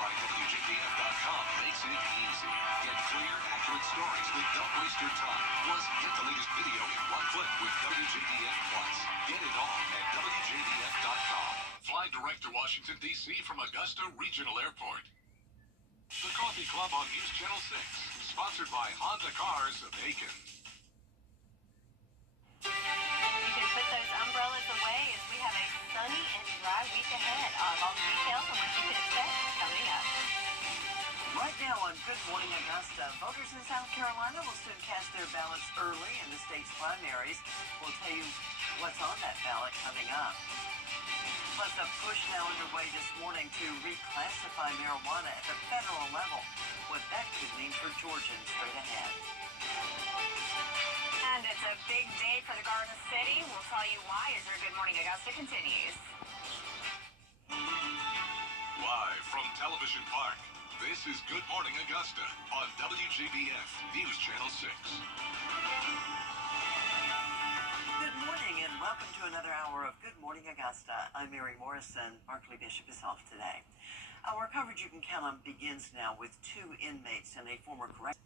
why WJBF.com makes it easy. Get clear, accurate stories that don't waste your time. Plus, get the latest video in one click with WJBF Plus. Get it all at WJBF.com. Fly direct to Washington, D.C. from Augusta Regional Airport. The Coffee Club on News Channel 6, sponsored by Honda Cars of Aiken. You can put those umbrellas away as we have a sunny and dry week ahead. All the details on what you can expect coming up. Right now on Good Morning Augusta, voters in South Carolina will soon cast their ballots early in the state's primaries. We'll tell you what's on that ballot coming up. Plus, a push now underway this morning to reclassify marijuana at the federal level. What that could mean for Georgians straight ahead. And it's a big day for the Garden City. We'll tell you why as your Good Morning Augusta continues. Live from Television Park, this is Good Morning Augusta on WJBF News Channel 6. Good morning and welcome to another hour of Good Morning Augusta. I'm Mary Morrison. Markley Bishop is off today. Our coverage you can count on begins now with 2 inmates and a former correctional.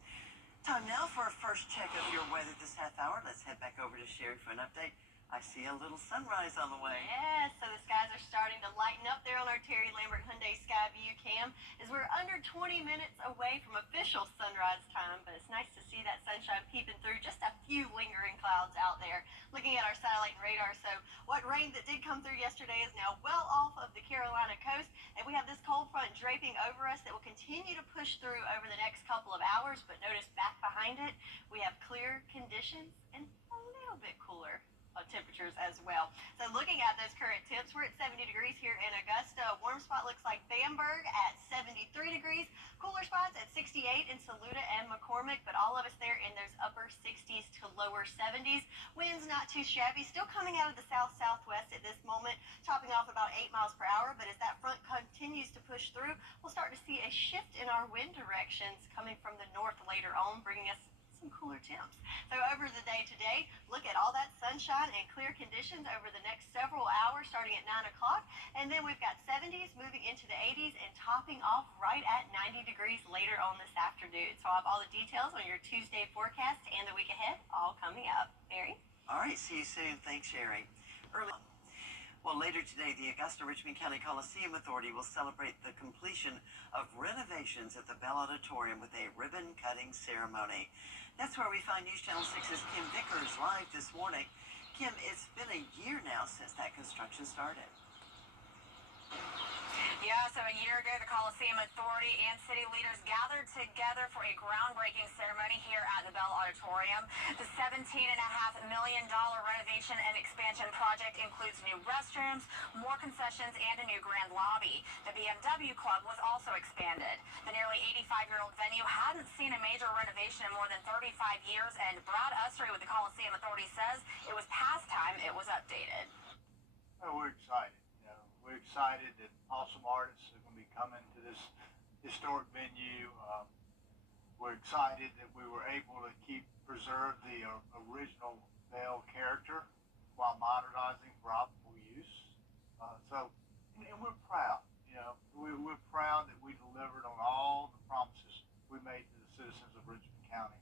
Time now for a first check of your weather this half hour. Let's head back over to Sherry for an update. I see a little sunrise on the way. Yes, so the skies are starting to lighten up there on our Terry Lambert Hyundai Skyview cam as we're under 20 minutes away from official sunrise time, but it's nice to see that sunshine peeping through. Just a few lingering clouds out there. Looking at our satellite and radar, so what rain that did come through yesterday is now well off of the Carolina coast, and we have this cold front draping over us that will continue to push through over the next couple of hours, but notice back behind it, we have clear conditions and a little bit cooler temperatures as well. So looking at those current temps, we're at 70 degrees here in Augusta. A warm spot looks like Bamberg at 73 degrees. Cooler spots at 68 in Saluda and McCormick, but all of us there in those upper 60s to lower 70s. Winds not too shabby, still coming out of the south-southwest at this moment, topping off about 8 miles per hour, but as that front continues to push through, we'll start to see a shift in our wind directions coming from the north later on, bringing us cooler temps. So over the day today, look at all that sunshine and clear conditions over the next several hours starting at 9 o'clock. And then we've got 70s moving into the 80s and topping off right at 90 degrees later on this afternoon. So I'll have all the details on your Tuesday forecast and the week ahead all coming up. Mary? All right, see you soon. Thanks, Sherry. Well, later today, the Augusta-Richmond County Coliseum Authority will celebrate the completion of renovations at the Bell Auditorium with a ribbon-cutting ceremony. That's where we find News Channel 6's Kim Vickers live this morning. Kim, it's been a year now since that construction started. Yeah, so a year ago, the Coliseum Authority and city leaders gathered together for a groundbreaking ceremony here at the Bell Auditorium. The $17.5 million renovation and expansion project includes new restrooms, more concessions, and a new grand lobby. The BMW Club was also expanded. The nearly 85-year-old venue hadn't seen a major renovation in more than 35 years, and Brad Usry with the Coliseum Authority says it was past time it was updated. Well, we're excited. We're excited that awesome artists are going to be coming to this historic venue. We're excited that we were able to preserve the original Bell character while modernizing for optimal use. And we're proud. We're proud that we delivered on all the promises we made to the citizens of Richmond County.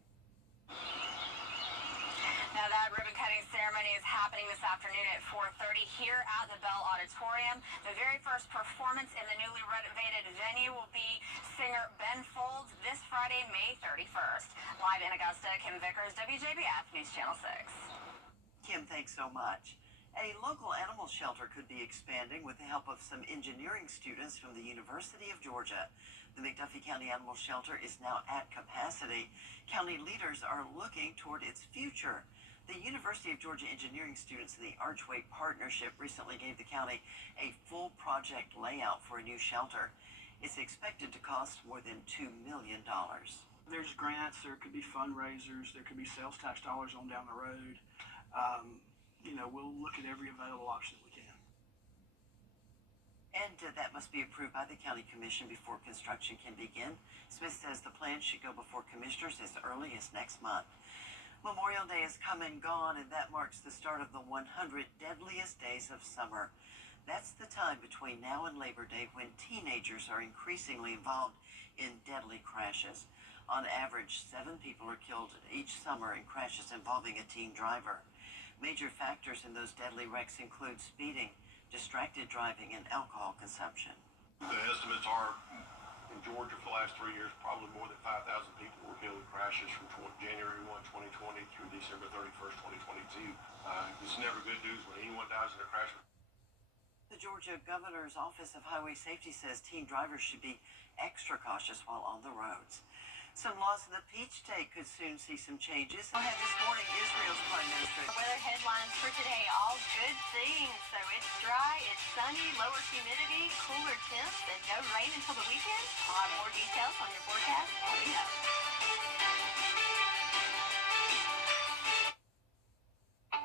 Now that ribbon-cutting ceremony is happening this afternoon at 4:30 here at the Bell Auditorium. The very first performance in the newly renovated venue will be singer Ben Folds this Friday, May 31st. Live in Augusta, Kim Vickers, WJBF News Channel 6. Kim, thanks so much. A local animal shelter could be expanding with the help of some engineering students from the University of Georgia. The McDuffie County Animal Shelter is now at capacity. County leaders are looking toward its future. The University of Georgia engineering students in the Archway Partnership recently gave the county a full project layout for a new shelter. It's expected to cost more than $2 million. There's grants, there could be fundraisers, there could be sales tax dollars on down the road. We'll look at every available option that we can. And that must be approved by the county commission before construction can begin. Smith says the plan should go before commissioners as early as next month. Memorial Day has come and gone, and that marks the start of the 100 deadliest days of summer. That's the time time between now and Labor Day when teenagers are increasingly involved in deadly crashes. On average, 7 people are killed each summer in crashes involving a teen driver. Major factors in those deadly wrecks include speeding, distracted driving, and alcohol consumption. The estimates are in Georgia for the last 3 years, probably more than 5,000 people were killed in crashes from January 1, 2020 through December 31st, 2022. It's never good news when anyone dies in a crash. The Georgia Governor's Office of Highway Safety says teen drivers should be extra cautious while on the roads. Some laws in the peach state could soon see some changes. Ahead this morning, Israel's Prime Minister. Weather headlines for today, all good things. So it's dry, it's sunny, lower humidity, cooler temps, and no rain until the weekend. I'll have more details on your forecast coming up.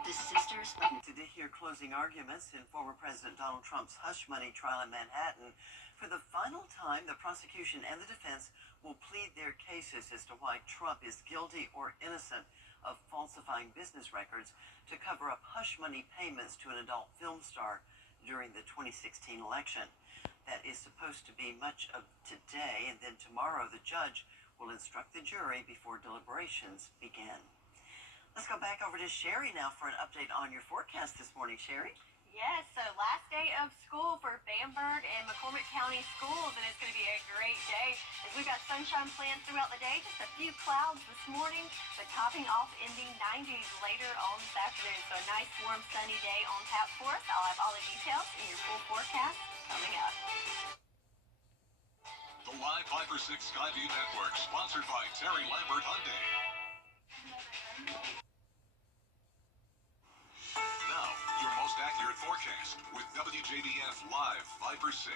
The sisters To hear closing arguments in former President Donald Trump's hush money trial in Manhattan. For the final time, the prosecution and the defense will plead their cases as to why Trump is guilty or innocent of falsifying business records to cover up hush money payments to an adult film star during the 2016 election. That is supposed to be much of today, and then tomorrow the judge will instruct the jury before deliberations begin. Let's go back over to Sherry now for an update on your forecast this morning, Sherry. Yes, so last day of school for Bamberg and McCormick County schools, and it's going to be a great day as we've got sunshine planned throughout the day. Just a few clouds this morning, but topping off in the 90s later on this afternoon. So a nice, warm, sunny day on tap for us. I'll have all the details in your full forecast coming up. The Live Viper 6 Skyview Network, sponsored by Terry Lambert Hyundai. Now, your most accurate forecast with WJBF Live Viper 6.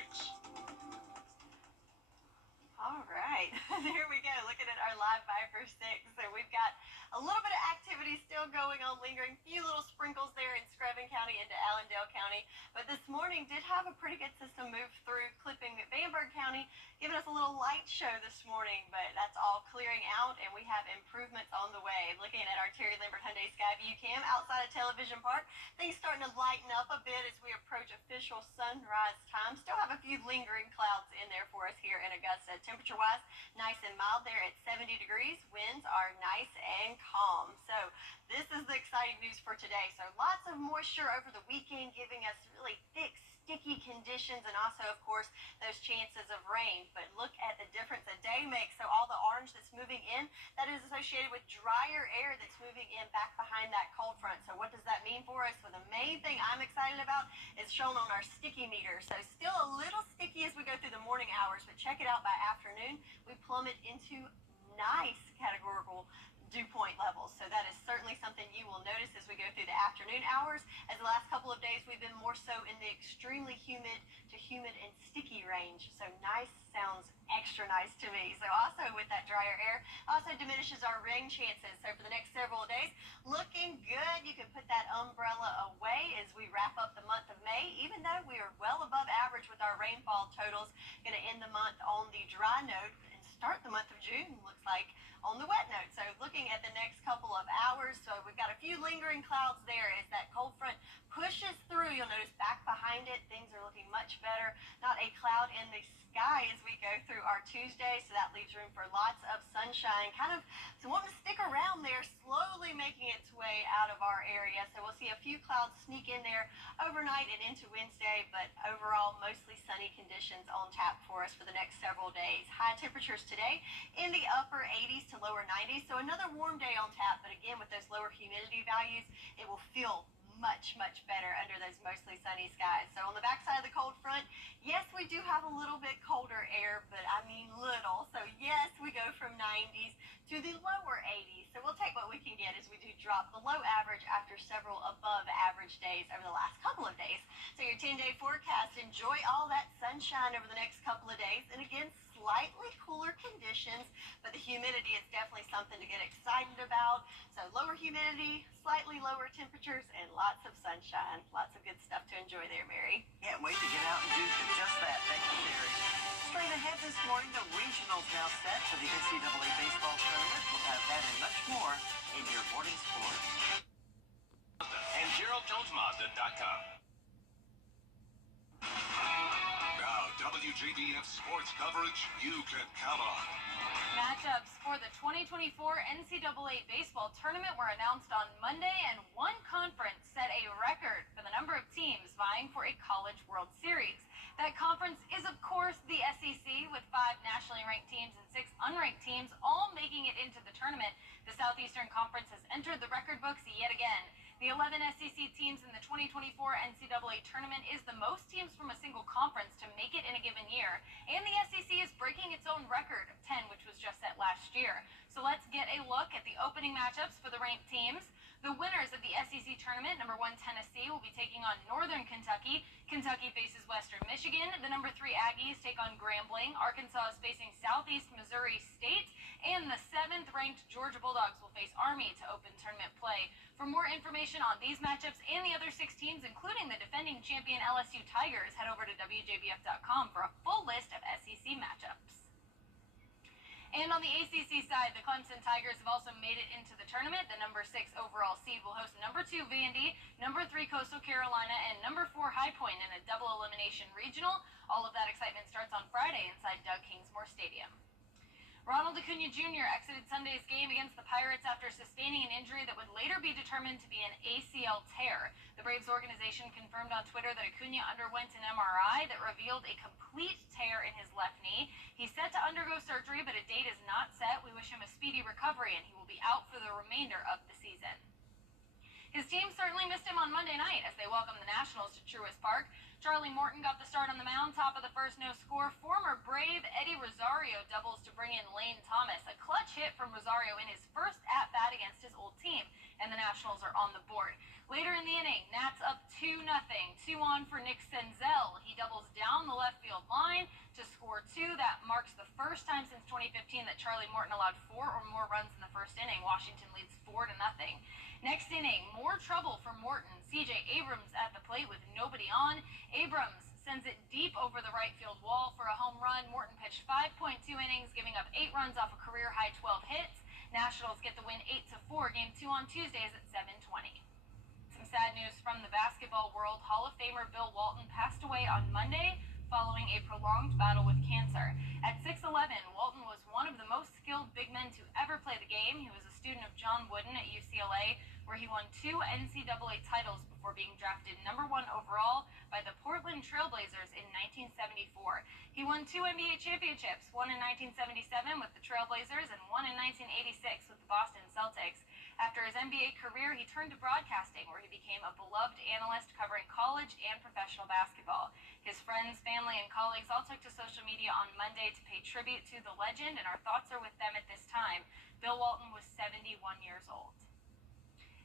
All right, there we go, looking at our live Viper 6. So we've got a little bit of activity still going on, lingering. Few little sprinkles there in Screven County into Allendale County. But this morning did have a pretty good system move through, clipping Bamberg County, giving us a little light show this morning. But that's all clearing out, and we have improvements on the way. Looking at our Terry Lambert Hyundai Skyview Cam outside of Television Park, things starting to lighten up a bit as we approach official sunrise time. Still have a few lingering clouds in there for us here in Augusta. Temperature-wise, nice and mild there at 70 degrees. Winds are nice and calm. So this is the exciting news for today. So lots of moisture over the weekend, giving us really thick, sticky conditions, and also, of course, those chances of rain. But look at the difference a day makes. So all the orange that's moving in, that is associated with drier air that's moving in back behind that cold front. So what does that mean for us? Well, the main thing I'm excited about is shown on our sticky meter. So still a little sticky as we go through the morning hours, but check it out by afternoon. We plummet into nice categorical dew point levels. So that is certainly something you will notice as we go through the afternoon hours. As the last couple of days, we've been more so in the extremely humid to humid and sticky range. So nice sounds extra nice to me. So also with that drier air, also diminishes our rain chances. So for the next several days, looking good. You can put that umbrella away as we wrap up the month of May, even though we are well above average with our rainfall totals. Going to end the month on the dry note and start the month of June, looks like, on the wet note. So looking at the next couple of hours, so we've got a few lingering clouds there as that cold front pushes through. You'll notice back behind it, things are looking much better. Not a cloud in the sky as we go through our Tuesday, so that leaves room for lots of sunshine. Kind of so wanting to stick around there, slowly making its way out of our area. So we'll see a few clouds sneak in there overnight and into Wednesday, but overall mostly sunny conditions on tap for us for the next several days. High temperatures today in the upper 80s to lower 90s, so another warm day on tap, but again with those lower humidity values, it will feel much better under those mostly sunny skies. So on the backside of the cold front, yes, we do have a little bit colder air, but I mean little. So yes, we go from 90s to the lower 80s. So we'll take what we can get as we do drop below average after several above average days over the last couple of days. So your 10-day forecast, enjoy all that sunshine over the next couple of days. And again, slightly cooler conditions, but the humidity is definitely something to get excited about. So lower humidity, slightly lower temperatures, and lots of sunshine. Lots of good stuff to enjoy there, Mary. Can't wait to get out and do just that. Thank you, Sherry. Straight ahead this morning, the regionals now set for the NCAA baseball tournament. We'll have that and much more in your morning sports. And GeraldJonesMazda.com. WJBF sports coverage you can count on. Matchups for the 2024 NCAA baseball tournament were announced on Monday, and one conference set a record for the number of teams vying for a College World Series. That conference is, of course, the SEC, with 5 nationally ranked teams and 6 unranked teams all making it into the tournament. The Southeastern Conference has entered the record books yet again. The 11 SEC teams in the 2024 NCAA tournament is the most teams from a single conference to make it in a given year, and the SEC is breaking its own record of 10, which was just set last year. So let's get a look at the opening matchups for the ranked teams. The winners of the SEC tournament, number 1 Tennessee, will be taking on Northern Kentucky. Kentucky faces Western Michigan. The number 3 Aggies take on Grambling. Arkansas is facing Southeast Missouri State. And the 7th-ranked Georgia Bulldogs will face Army to open tournament play. For more information on these matchups and the other 6 teams, including the defending champion LSU Tigers, head over to WJBF.com for a full list of SEC matchups. And on the ACC side, the Clemson Tigers have also made it into the tournament. The number 6 overall seed will host number 2 Vandy, number 3 Coastal Carolina, and number 4 High Point in a double elimination regional. All of that excitement starts on Friday inside Doug Kingsmore Stadium. Ronald Acuna Jr. exited Sunday's game against the Pirates after sustaining an injury that would later be determined to be an ACL tear. The Braves organization confirmed on Twitter that Acuna underwent an MRI that revealed a complete tear in his left knee. He's set to undergo surgery, but a date is not set. We wish him a speedy recovery, and he will be out for the remainder of the season. His team certainly missed him on Monday night as they welcomed the Nationals to Truist Park. Charlie Morton got the start on the mound, top of the first, no score. Former Brave Eddie Rosario doubles to bring in Lane Thomas. A clutch hit from Rosario in his first at-bat against his old team, and the Nationals are on the board. Later in the inning, Nats up 2-0. 2 on for Nick Senzel. He doubles down the left field line to score 2. That marks the first time since 2015 that Charlie Morton allowed 4 or more runs in the first inning. Washington leads 4-0. Next inning, more trouble for Morton. C.J. Abrams at the plate with nobody on. Abrams sends it deep over the right field wall for a home run. Morton pitched 5.2 innings, giving up 8 runs off a career-high 12 hits. Nationals get the win 8-4. Game 2 on Tuesdays at 7:20. Some sad news from the basketball world. Hall of Famer Bill Walton passed away on Monday following a prolonged battle with cancer. At 6'11", Walton was one of the most skilled big men to ever play the game. He was a student of John Wooden at UCLA, where he won 2 NCAA titles before being drafted number 1 overall by the Portland Trail Blazers in 1974. He won 2 NBA championships, one in 1977 with the Trail Blazers and one in 1986 with the Boston Celtics. After his NBA career, he turned to broadcasting, where he became a beloved analyst covering college and professional basketball. His friends, family, and colleagues all took to social media on Monday to pay tribute to the legend, and our thoughts are with them at this time. Bill Walton was 71 years old.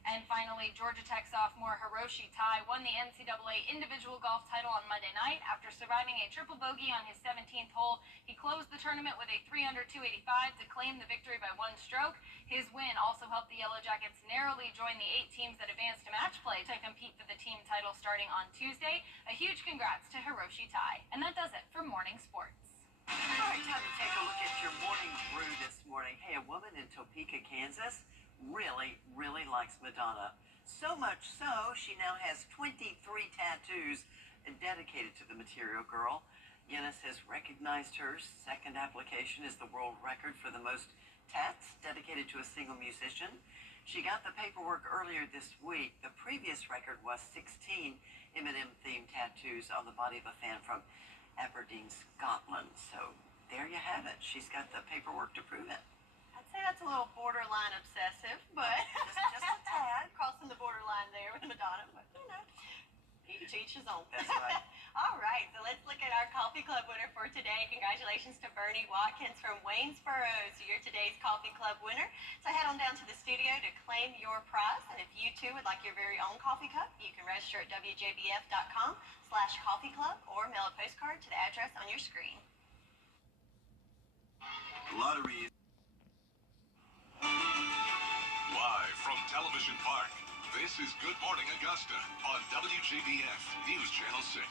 And finally, Georgia Tech sophomore Hiroshi Tai won the NCAA individual golf title on Monday night after surviving a triple bogey on his 17th hole. He closed the tournament with a 3-under 285 to claim the victory by 1 stroke. His win also helped the Yellow Jackets narrowly join the 8 teams that advanced to match play to compete for the team title starting on Tuesday. A huge congrats to Hiroshi Tai. And that does it for Morning Sports. All right, time to take a look at your morning brew this morning. Hey, a woman in Topeka, Kansas really likes Madonna. So much so, she now has 23 tattoos dedicated to the Material Girl. Guinness has recognized her second application as the world record for the most tats dedicated to a single musician. She got the paperwork earlier this week. The previous record was 16 M&M-themed tattoos on the body of a fan from Aberdeen, Scotland. So there you have it. She's got the paperwork to prove it. I'd say that's a little borderline obsessive, but Just a tad. crossing the borderline there with Madonna, but you know, each his own. That's right. All right, so let's look at our coffee club winner for today. Congratulations to Bernie Watkins from Waynesboro. So you're today's coffee club winner. So head on down to the studio to claim your prize. And if you too would like your very own coffee cup, you can register at WJBF.com/coffee club or mail a postcard to the address on your screen. Lottery. Live from Television Park, this is Good Morning Augusta on WJBF News Channel 6.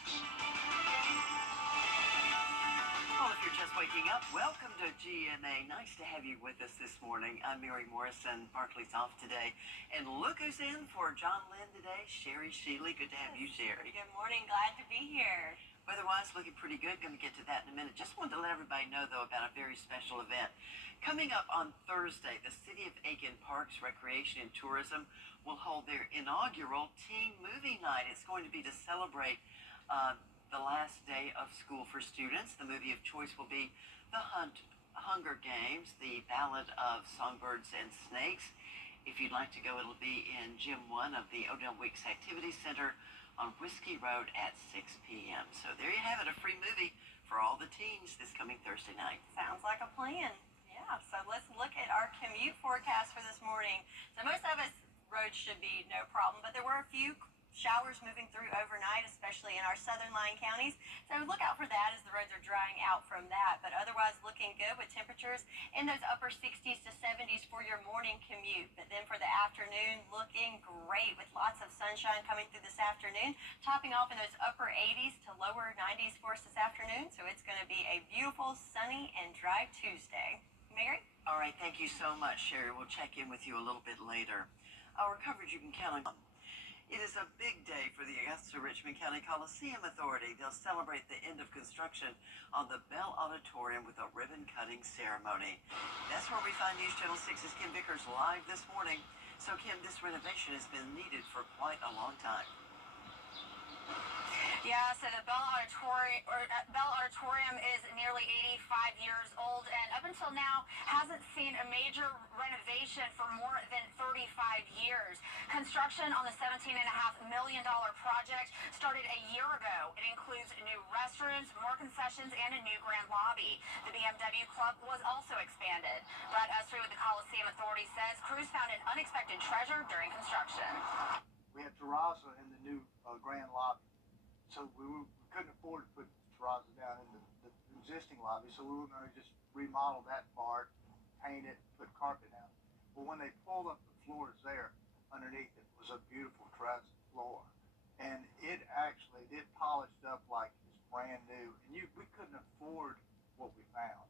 Well, if you're just waking up, welcome to GMA. Nice to have you with us this morning. I'm Mary Morrison. Barkley's off today. And look who's in for John Lynn today, Sherry Sheely. Good to have you, Sherry. Good morning. Glad to be here. Weather-wise, looking pretty good. Going to get to that in a minute. Just wanted to let everybody know, though, about a very special event. Coming up on Thursday, the City of Aiken Parks, Recreation, and Tourism will hold their inaugural teen movie night. It's going to be to celebrate the last day of school for students. The movie of choice will be The Hunger Games, The Ballad of Songbirds and Snakes. If you'd like to go, it'll be in Gym 1 of the Odell Weeks Activity Center on Whiskey Road at 6 p.m. So there you have it, a free movie for all the teens this coming Thursday night. Sounds like a plan. Yeah, so let's look at our commute forecast for this morning. So most of us, roads should be no problem, but there were a few showers moving through overnight, especially in our southern line counties. So look out for that as the roads are drying out from that. But otherwise looking good with temperatures in those upper 60s to 70s for your morning commute. But then for the afternoon, looking great with lots of sunshine coming through this afternoon, topping off in those upper 80s to lower 90s for us this afternoon. So it's going to be a beautiful, sunny, and dry Tuesday. Mary? All right, thank you so much, Sherry. We'll check in with you a little bit later. Our coverage you can count on. It is a big day for the Augusta Richmond County Coliseum Authority. They'll celebrate the end of construction on the Bell Auditorium with a ribbon-cutting ceremony. That's where we find News Channel 6's Kim Vickers live this morning. So, Kim, this renovation has been needed for quite a long time. Yeah, so the Bell Auditorium is nearly 85 years old and up until now hasn't seen a major renovation for more than 35 years. Construction on the $17.5 million project started a year ago. It includes new restrooms, more concessions, and a new grand lobby. The BMW Club was also expanded. Brad Estry with the Coliseum Authority says crews found an unexpected treasure during construction. We had terrazza in the new grand lobby. So we couldn't afford to put terrazza down in the existing lobby, so we were going to just remodel that part, paint it, put carpet down. But when they pulled up the floors there, underneath it was a beautiful terrazza floor. And it polished up like it's brand new. And we couldn't afford what we found.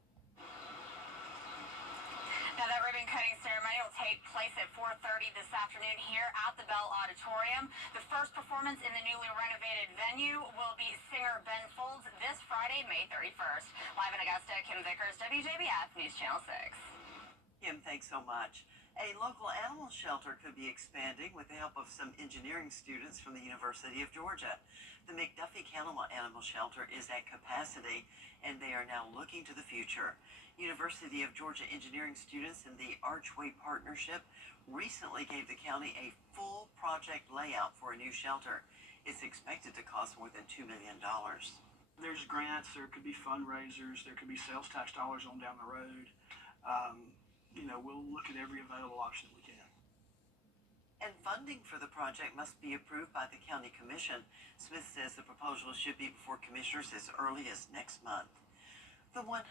Now, that ribbon-cutting ceremony will take place at 4:30 this afternoon here at the Bell Auditorium. The first performance in the newly renovated venue will be singer Ben Folds this Friday, May 31st. Live in Augusta, Kim Vickers, WJBF News Channel 6. Kim, thanks so much. A local animal shelter could be expanding with the help of some engineering students from the University of Georgia. The McDuffie Animal Shelter is at capacity, and they are now looking to the future. University of Georgia engineering students in the Archway Partnership recently gave the county a full project layout for a new shelter. It's expected to cost more than $2 million. There's grants, there could be fundraisers, there could be sales tax dollars on down the road. We'll look at every available option that we can. And funding for the project must be approved by the county commission. Smith says the proposal should be before commissioners as early as next month. The 100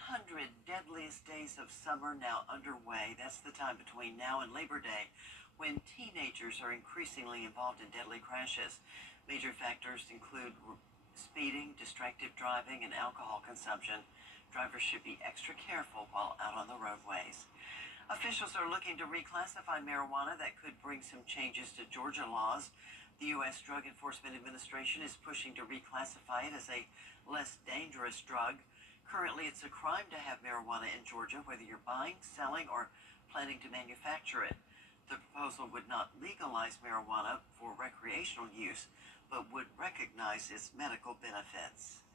deadliest days of summer now underway. That's the time between now and Labor Day when teenagers are increasingly involved in deadly crashes. Major factors include speeding, distracted driving, and alcohol consumption. Drivers should be extra careful while out on the roadways. Officials are looking to reclassify marijuana. That could bring some changes to Georgia laws. The U.S. Drug Enforcement Administration is pushing to reclassify it as a less dangerous drug. Currently, it's a crime to have marijuana in Georgia, whether you're buying, selling, or planning to manufacture it. The proposal would not legalize marijuana for recreational use, but would recognize its medical benefits.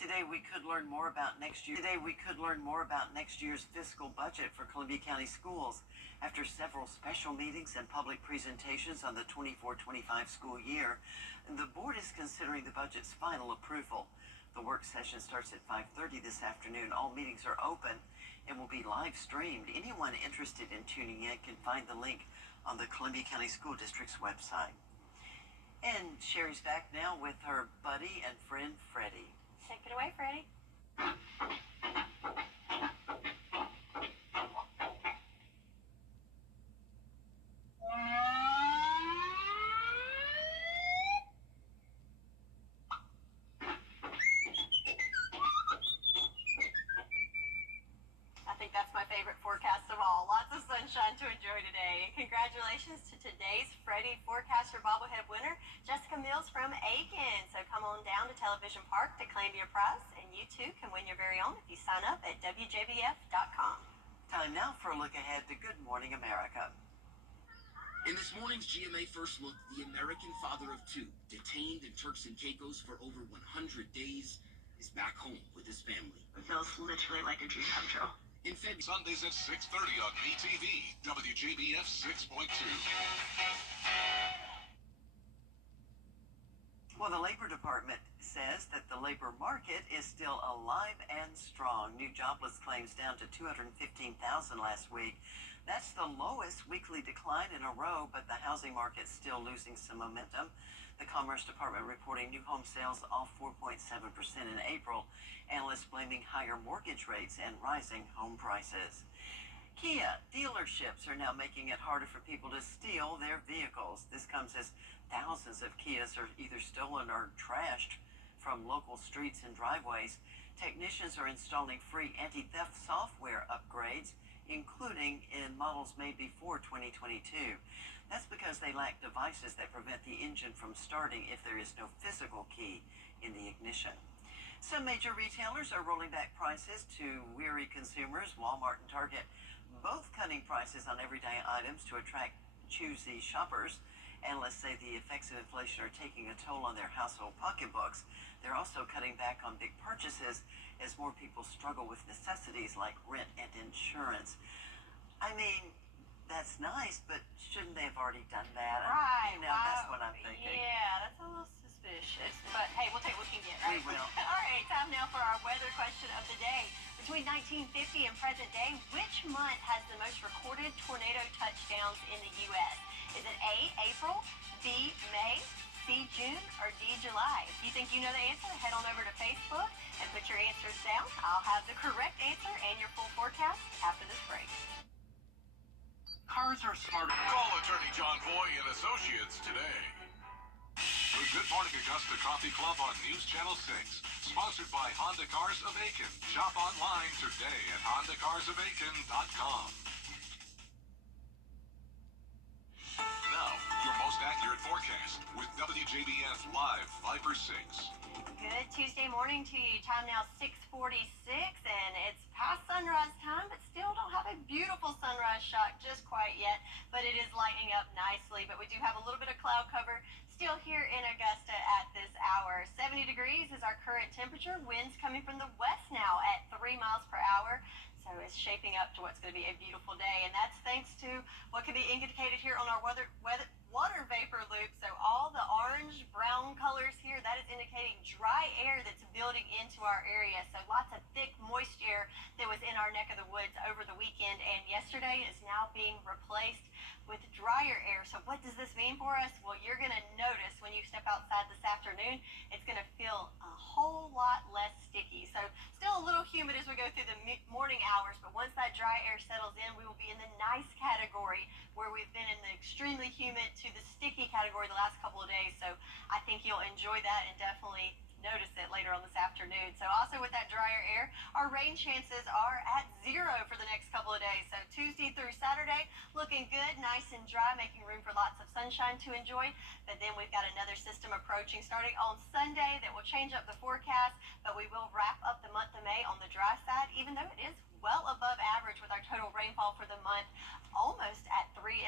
Today we could learn more about next year's fiscal budget for Columbia County Schools. After several special meetings and public presentations on the 24-25 school year, the board is considering the budget's final approval. The work session starts at 5:30 this afternoon. All meetings are open and will be live streamed. Anyone interested in tuning in can find the link on the Columbia County School District's website. And Sherry's back now with her buddy and friend Freddie. Take it away, Freddie. I think that's my favorite forecast of all. Lots of sunshine. sunshine to enjoy today. And congratulations to today's Freddie Forecaster bobblehead winner, Jessica Mills from Aiken. So come on down to Television Park to claim your prize, and you too can win your very own if you sign up at WJBF.com. Time now for a look ahead to Good Morning America. In this morning's GMA First Look, the American father of two, detained in Turks and Caicos for over 100 days, is back home with his family. It feels literally like a dream come true. In February, Sundays at 6:30 on ETV, WJBF 6.2. Well, the Labor Department says that the labor market is still alive and strong. New jobless claims down to 215,000 last week. That's the lowest weekly decline in a row, but the housing market's still losing some momentum. The Commerce Department reporting new home sales off 4.7% in April. Analysts blaming higher mortgage rates and rising home prices. Kia dealerships are now making it harder for people to steal their vehicles. This comes as thousands of Kias are either stolen or trashed from local streets and driveways. Technicians are installing free anti-theft software upgrades, including in models made before 2022. That's because they lack devices that prevent the engine from starting if there is no physical key in the ignition. Some major retailers are rolling back prices to weary consumers. Walmart and Target both cutting prices on everyday items to attract choosy shoppers. Analysts say the effects of inflation are taking a toll on their household pocketbooks. They're also cutting back on big purchases as more people struggle with necessities like rent and insurance. I mean, that's nice, but shouldn't they have already done that? Right. You know, that's what I'm thinking. Yeah, that's a little suspicious. But hey, we'll take what we can get, right? We will. All right, time now for our weather question of the day. Between 1950 and present day, which month has the most recorded tornado touchdowns in the U.S.? Is it A, April, B, May, C, June, or D, July? If you think you know the answer, head on over to Facebook and put your answers down. I'll have the correct answer and your full forecast after this break. Cars are smarter. Call attorney John Boy and Associates today. The Good Morning Augusta Coffee Club on News Channel 6. Sponsored by Honda Cars of Aiken. Shop online today at HondaCarsOfAiken.com. Now, your most accurate forecast with WJBF Live Viper 6. Good Tuesday morning to you. Time now 6:46, and it's past sunrise time, but still don't have a beautiful sunrise shot just quite yet, but it is lightening up nicely. But we do have a little bit of cloud cover still here in Augusta at this hour. 70 degrees is our current temperature. Winds coming from the west now at 3 miles per hour. So it's shaping up to what's going to be a beautiful day, and that's thanks to what can be indicated here on our water vapor loop. So all the orange, brown colors here, that is indicating dry air that's building into our area. So lots of thick, moist air that was in our neck of the woods over the weekend and yesterday is now being replaced with drier air. So what does this mean for us? Well, you're going to notice when you step outside this afternoon, it's going to feel a whole lot less sticky. So still a little humid as we go through the morning hours, but once that dry air settles in, we will be in the nice category where we've been in the extremely humid to the sticky category the last couple of days. So I think you'll enjoy that and definitely notice it later on this afternoon. So also with that drier air, our rain chances are at 0 for the next couple of days. So Tuesday through Saturday, looking good, nice and dry, making room for lots of sunshine to enjoy. But then we've got another system approaching starting on Sunday that will change up the forecast, but we will wrap up the month of May on the dry side, even though it is well above average with our total rainfall for the month, almost at 3.5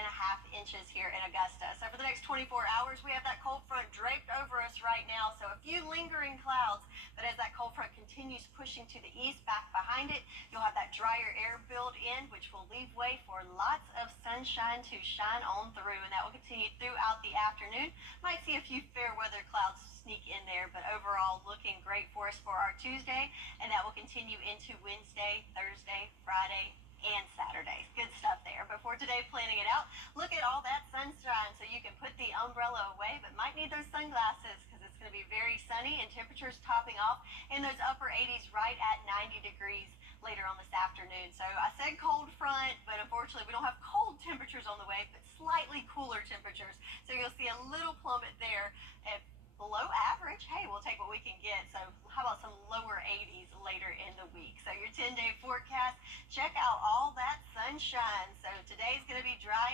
inches here in Augusta. So for the next 24 hours, we have that cold front draped over us right now. So a few lingering clouds, but as that cold front continues pushing to the east, back behind it, you'll have that drier air build in, which will leave way for lots of sunshine to shine on through, and that will continue throughout the afternoon. Might see a few fair weather clouds sneak in there, but overall looking great for us for our Tuesday, and that will continue into Wednesday, Thursday, Friday, and Saturday. Good stuff there. But for today, planning it out, look at all that sunshine so you can put the umbrella away, but might need those sunglasses because it's going to be very sunny and temperatures topping off in those upper 80s right at 90 degrees later on this afternoon. So I said cold front, but unfortunately we don't have cold temperatures on the way, but slightly cooler temperatures. So you'll see a little plummet there at below average. Hey, we'll take what we can get. So how about some lower 80s later in the week? So your 10-day forecast, check out all that sunshine. So today's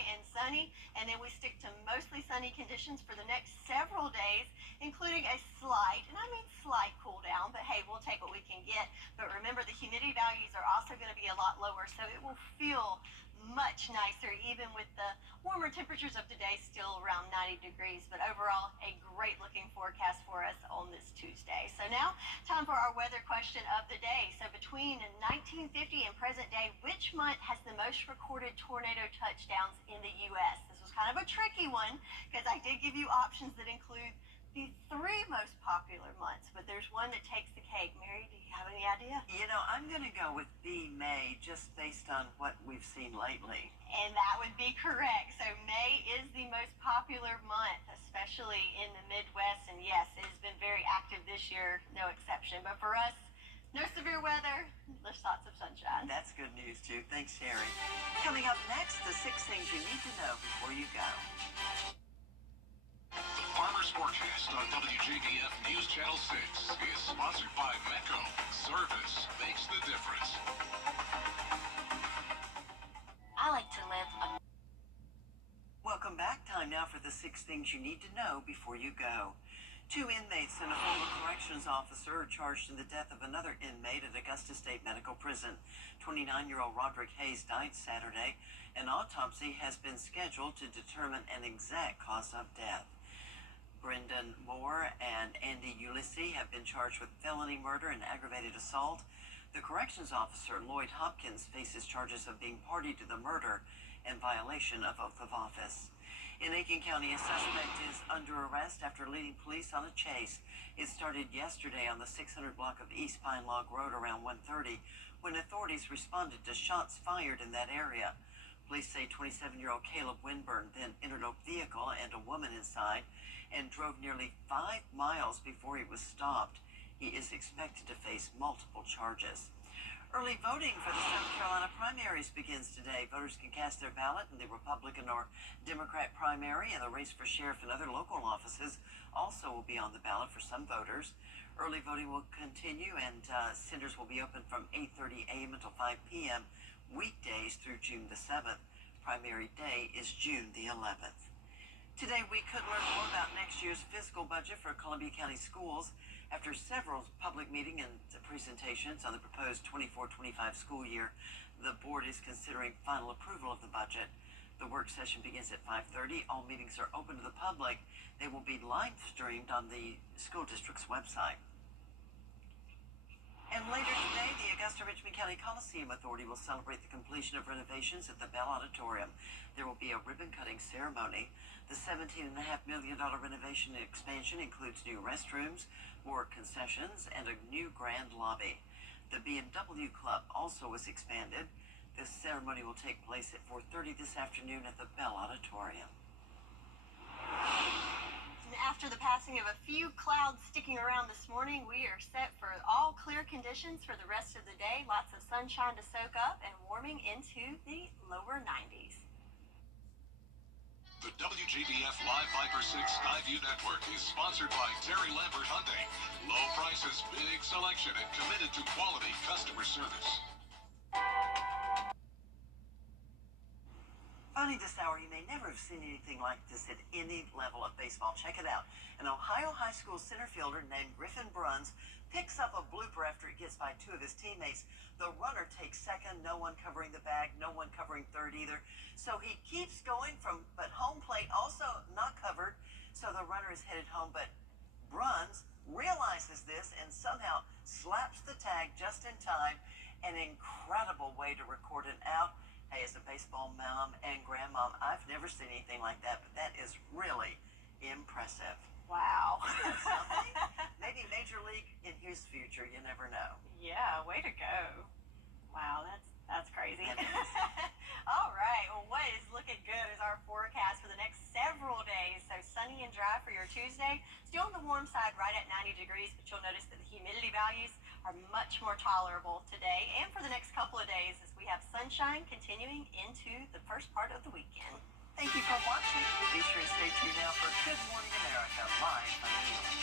and sunny, and then we stick to mostly sunny conditions for the next several days, including a slight, and I mean slight cool down, but hey, we'll take what we can get. But remember, the humidity values are also going to be a lot lower, so it will feel much nicer, even with the warmer temperatures of today, still around 90 degrees. But overall, a great looking forecast for us on this Tuesday. So now, time for our weather question of the day. So between 1950 and present day, which month has the most recorded tornado touchdowns in the U.S.? This was kind of a tricky one because I did give you options that include the three most popular months, but there's one that takes the cake. Mary, do you have any idea? You know, I'm going to go with B, May, just based on what we've seen lately. And that would be correct. So May is the most popular month, especially in the Midwest. And yes, it has been very active this year, no exception. But for us, no severe weather, there's lots of sunshine. That's good news, too. Thanks, Sherry. Coming up next, the 6 things you need to know before you go. The Farmer's Forecast on WJBF News Channel 6 is sponsored by Metco. Service makes the difference. I like to live a Welcome back. Time now for the 6 things you need to know before you go. 2 inmates and a former corrections officer are charged in the death of another inmate at Augusta State Medical Prison. 29-year-old Roderick Hayes died Saturday. An autopsy has been scheduled to determine an exact cause of death. Brendan Moore and Andy Ulysses have been charged with felony murder and aggravated assault. The corrections officer, Lloyd Hopkins, faces charges of being party to the murder and violation of oath of office. In Aiken County, a suspect is under arrest after leading police on a chase. It started yesterday on the 600 block of East Pine Log Road around 1:30 when authorities responded to shots fired in that area. Police say 27-year-old Caleb Winburn then entered a vehicle and a woman inside and drove nearly 5 miles before he was stopped. He is expected to face multiple charges. Early voting for the South Carolina primaries begins today. Voters can cast their ballot in the Republican or Democrat primary, and the race for sheriff and other local offices also will be on the ballot for some voters. Early voting will continue, and centers will be open from 8:30 a.m. until 5 p.m. weekdays through June the 7th. Primary day is June the 11th. Today, we could learn more about next year's fiscal budget for Columbia County schools. After several public meetings and presentations on the proposed 24-25 school year, the board is considering final approval of the budget. The work session begins at 5:30. All meetings are open to the public. They will be live streamed on the school district's website. And later today, the Augusta-Richmond County Coliseum Authority will celebrate the completion of renovations at the Bell Auditorium. There will be a ribbon-cutting ceremony. The $17.5 million renovation and expansion includes new restrooms, more concessions, and a new grand lobby. The BMW Club also was expanded. This ceremony will take place at 4:30 this afternoon at the Bell Auditorium. After the passing of a few clouds sticking around this morning, we are set for all clear conditions for the rest of the day. Lots of sunshine to soak up and warming into the lower 90s. The WJBF Live Viper 6 Skyview Network is sponsored by Terry Lambert Hyundai. Low prices, big selection, and committed to quality customer service. Funny this hour, you may never have seen anything like this at any level of baseball. Check it out. An Ohio high school center fielder named Griffin Bruns picks up a blooper after it gets by 2 of his teammates. The runner takes second, no one covering the bag, no one covering third either. So he keeps going but home plate also not covered, so the runner is headed home. But Bruns realizes this and somehow slaps the tag just in time. An incredible way to record an out. Hey, as a baseball mom and grandmom, I've never seen anything like that, but that is really impressive. Wow. Something? Maybe Major League in his future, you never know. Yeah, way to go. Wow, that's crazy. That is. All right, well, what is looking good is our forecast for the next several days. So sunny and dry for your Tuesday. Still on the warm side, right at 90 degrees, but you'll notice that the humidity values are much more tolerable today and for the next couple of days as we have sunshine continuing into the first part of the weekend. Thank you for watching. Be sure to stay tuned now for Good Morning America live on the news.